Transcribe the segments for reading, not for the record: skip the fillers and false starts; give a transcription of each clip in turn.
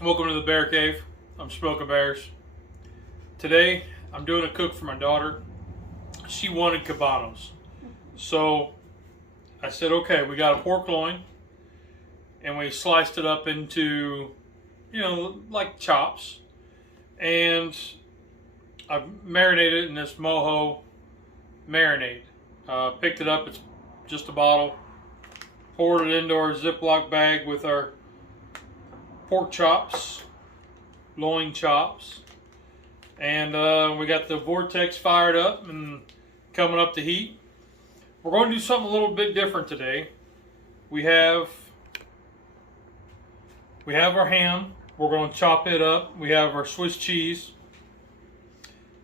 Welcome to the Bear Cave. I'm Smoking Bears. Today, I'm doing a cook for my daughter. She wanted cubanos. So, I said, okay, we got a pork loin, and we sliced it up into, like chops. And I marinated it in this mojo marinade. Picked it up, it's just a bottle. Poured it into our Ziploc bag with our pork chops, loin chops, and we got the vortex fired up and coming up to heat. We're going to do something a little bit different today. We have our ham. We're going to chop it up. We have our Swiss cheese.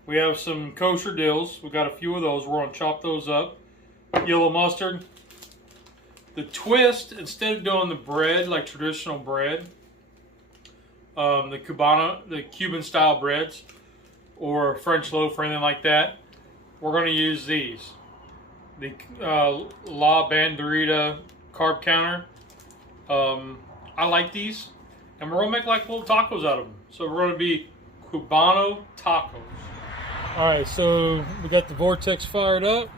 We have some kosher dills. We got a few of those. We're going to chop those up. Yellow mustard. The twist, instead of doing the bread like traditional bread, the Cubano, the Cuban style breads, or French loaf or anything like that, we're going to use these. The La Banderita carb counter. I like these, and we're going to make like little tacos out of them. So we're going to be Cubano tacos. Alright, so we got the vortex fired up.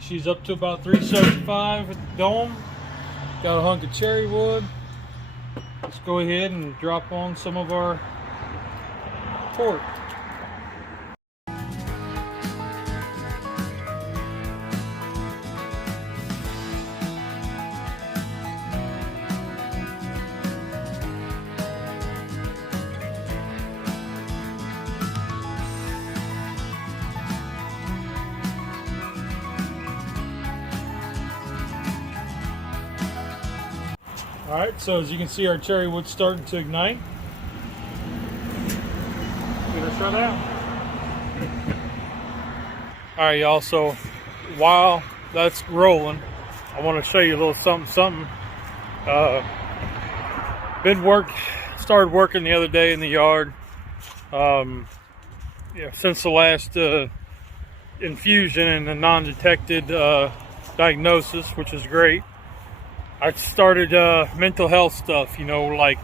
She's up to about 375 at the dome. Got a hunk of cherry wood. Let's go ahead and drop on some of our pork. Alright, so as you can see, our cherry wood's starting to ignite. Get her shut out. Alright, y'all, so while that's rolling, I want to show you a little something. Started working the other day in the yard. Since the last infusion and the non-detected diagnosis, which is great. I started mental health stuff, like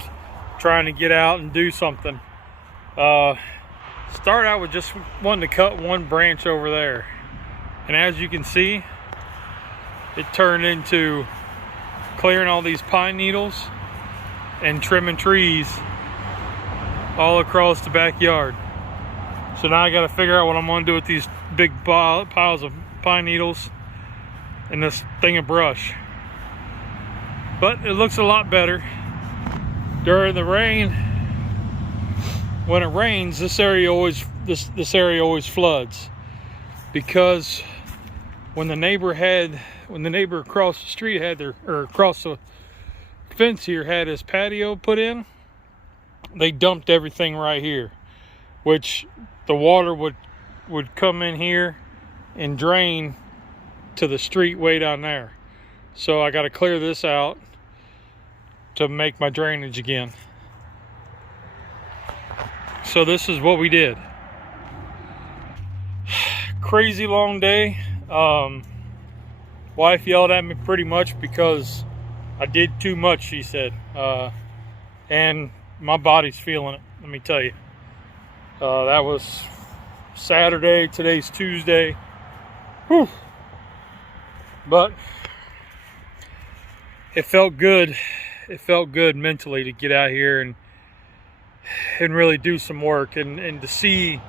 trying to get out and do something. Start out with just wanting to cut one branch over there. And as you can see, it turned into clearing all these pine needles and trimming trees all across the backyard. So now I got to figure out what I'm going to do with these big piles of pine needles and this thing of brush. But it looks a lot better. During the rain, when it rains, this area always floods, because when the neighbor across the street across the fence here had his patio put in, they dumped everything right here, which the water would come in here and drain to the street way down there. So I got to clear this out to make my drainage again. So this is what we did. Crazy long day. Wife yelled at me pretty much because I did too much, she said. And my body's feeling it, let me tell you. That was Saturday, today's Tuesday. Whew. But it felt good. It felt good mentally to get out here and really do some work and to see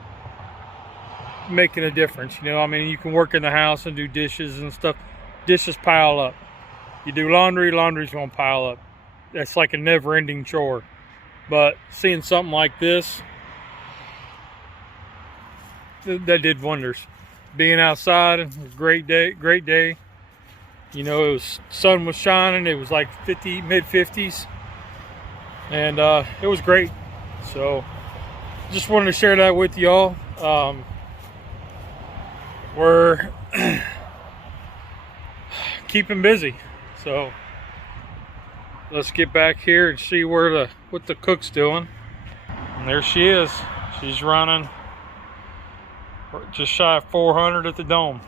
making a difference. You can work in the house and do dishes and stuff. Dishes pile up. You do laundry, laundry's gonna pile up. That's like a never-ending chore. But seeing something like this, that did wonders. Being outside, it was a great day. Sun was shining. It was like mid-50s, and it was great. So just wanted to share that with y'all. We're keeping busy, so let's get back here and see what the cook's doing. And there she is. She's running just shy of 400 at the dome.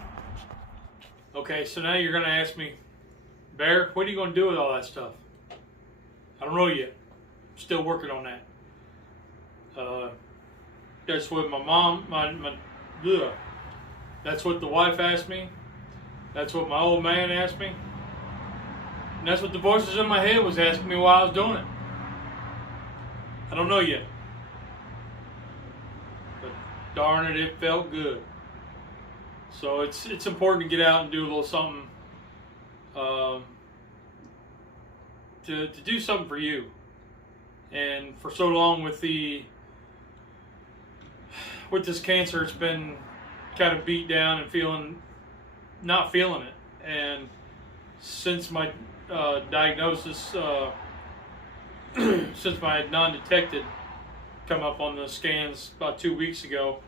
Okay, so now you're going to ask me, Bear, what are you going to do with all that stuff? I don't know yet. still working on that. That's what my mom, ugh. That's what the wife asked me. That's what my old man asked me. And that's what the voices in my head was asking me while I was doing it. I don't know yet. But darn it, it felt good. So it's important to get out and do a little something to do something for you. And for so long with this cancer, it's been kind of beat down and not feeling it. And since my diagnosis, since my non-detected come up on the scans about 2 weeks ago,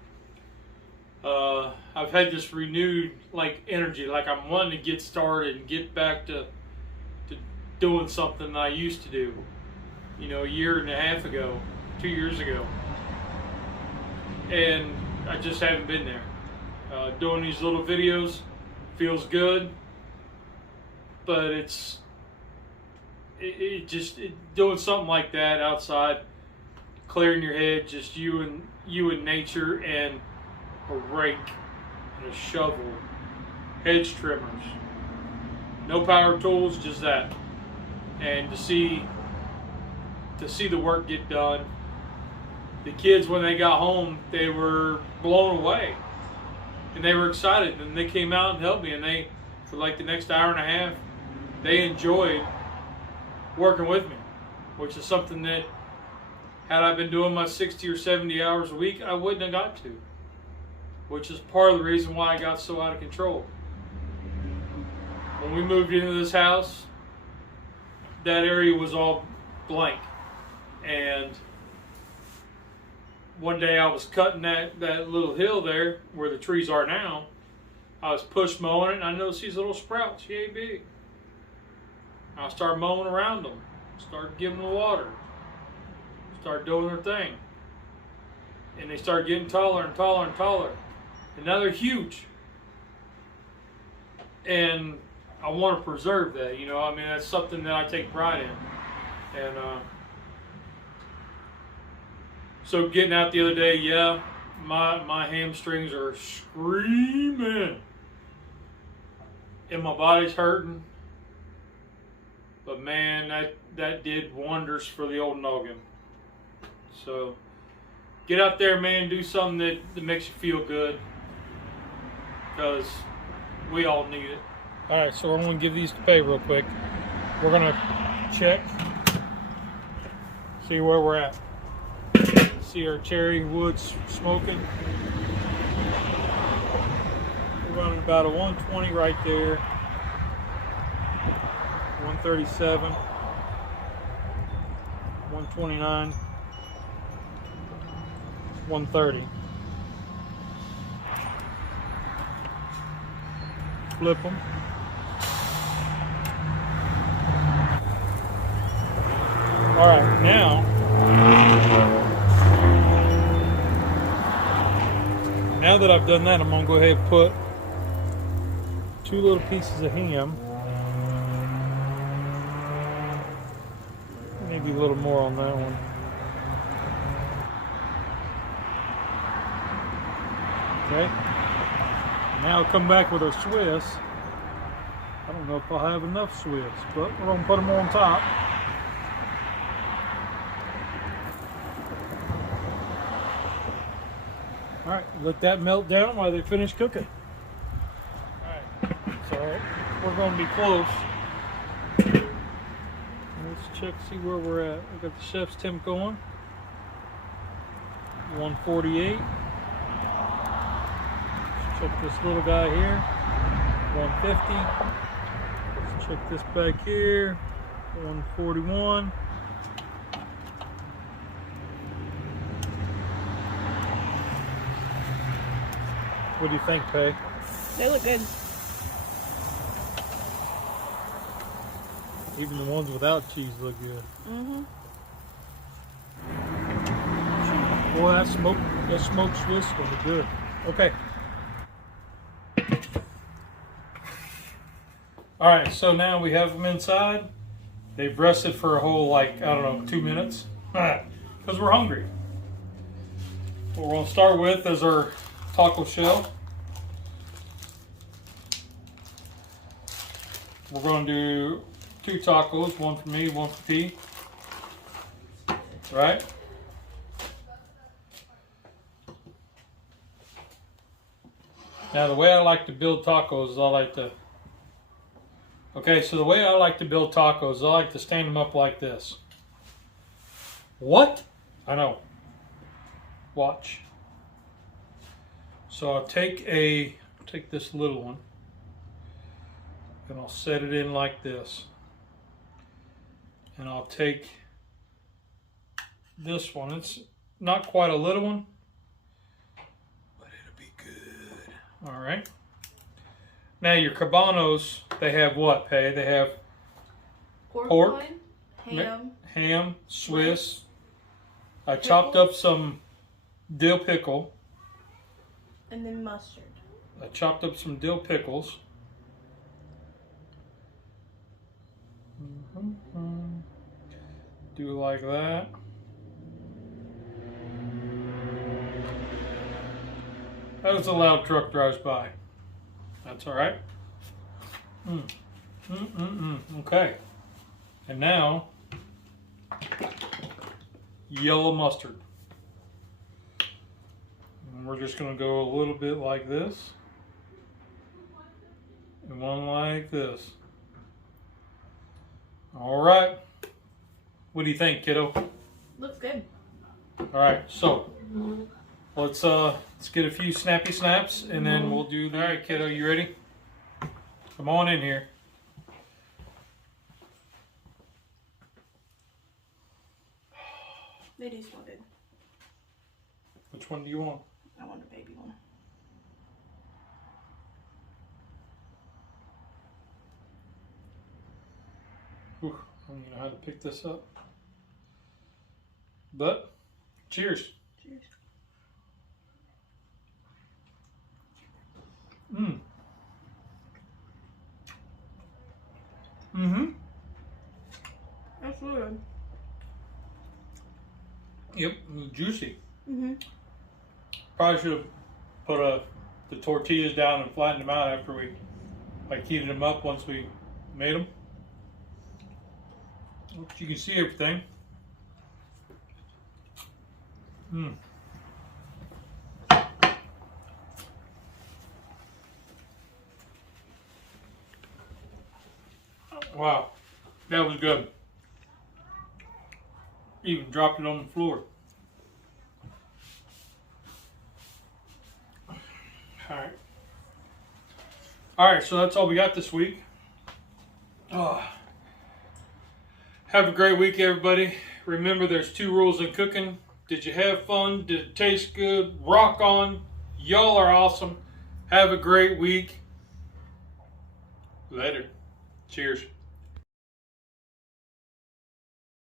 I've had this renewed energy, like I'm wanting to get started and get back to doing something I used to do, a year and a half ago, 2 years ago. And I just haven't been there. Doing these little videos feels good, but doing something like that outside, clearing your head, just you and nature, and a rake and a shovel, hedge trimmers, no power tools, just that, and to see the work get done. The kids, when they got home, they were blown away, and they were excited, and they came out and helped me, and they, for the next hour and a half, they enjoyed working with me, which is something that, had I been doing my 60 or 70 hours a week, I wouldn't have got to, which is part of the reason why I got so out of control. When we moved into this house, that area was all blank, and one day I was cutting that little hill there where the trees are now. I was push mowing it, and I noticed these little sprouts, yay big. I started mowing around them, started giving them water, started doing their thing. And they started getting taller and taller and taller. And now they're huge. And I want to preserve that, that's something that I take pride in. And so getting out the other day, yeah, my hamstrings are screaming. And my body's hurting. But man, that did wonders for the old noggin. So get out there, man, do something that makes you feel good. Because we all need it. Alright, so I'm going to give these to Pay real quick. We're going to check, see where we're at. See our cherry woods smoking. We're running about a 120 right there. 137. 129. 130. Flip them. All right, now that I've done that, I'm gonna go ahead and put 2 little pieces of ham, maybe a little more on that one. Okay. Now I'll come back with our Swiss. I don't know if I'll have enough Swiss, but we're gonna put them on top. Alright, let that melt down while they finish cooking. Alright, so we're going to be close. Let's check, see where we're at. We got the chef's temp going. 148. Let's check this little guy here. 150. Let's check this back here. 141. What do you think, Pay? They look good. Even the ones without cheese look good. Mm-hmm. Boy, that smoked Swiss is gonna be good. Okay. Alright, so now we have them inside. They've rested for a whole, 2 minutes. because we're hungry. What we're going to start with is our taco shell. We're going to do 2 tacos, one for me, one for P. Right? Now the way I like to build tacos is the way I like to build tacos is I like to stand them up like this. What? I know. Watch. So I'll take this little one and I'll set it in like this. And I'll take this one. It's not quite a little one, but it'll be good. All right. Now your cubanos, they have what, Pay? They have pork, ham, Swiss. I chopped up some dill pickle. And then mustard. I chopped up some dill pickles. Do like that. As a loud truck drives by. That's all right. Okay. And now, yellow mustard. And we're just going to go a little bit like this. And one like this. All right. What do you think, kiddo? Looks good. All right. So, let's get a few snappy snaps, and then we'll do the... All right, kiddo, you ready? Come on in here. They do smell good. Which one do you want? I want a baby one. Whew, I don't know how to pick this up. But, cheers. Cheers. That's really good. Yep, it was juicy. Probably should have put the tortillas down and flattened them out after we heated them up once we made them. You can see everything. Wow, that was good. Even dropped it on the floor. Alright, so that's all we got this week. Have a great week, everybody. Remember, there's 2 rules in cooking. Did you have fun? Did it taste good? Rock on. Y'all are awesome. Have a great week. Later. Cheers.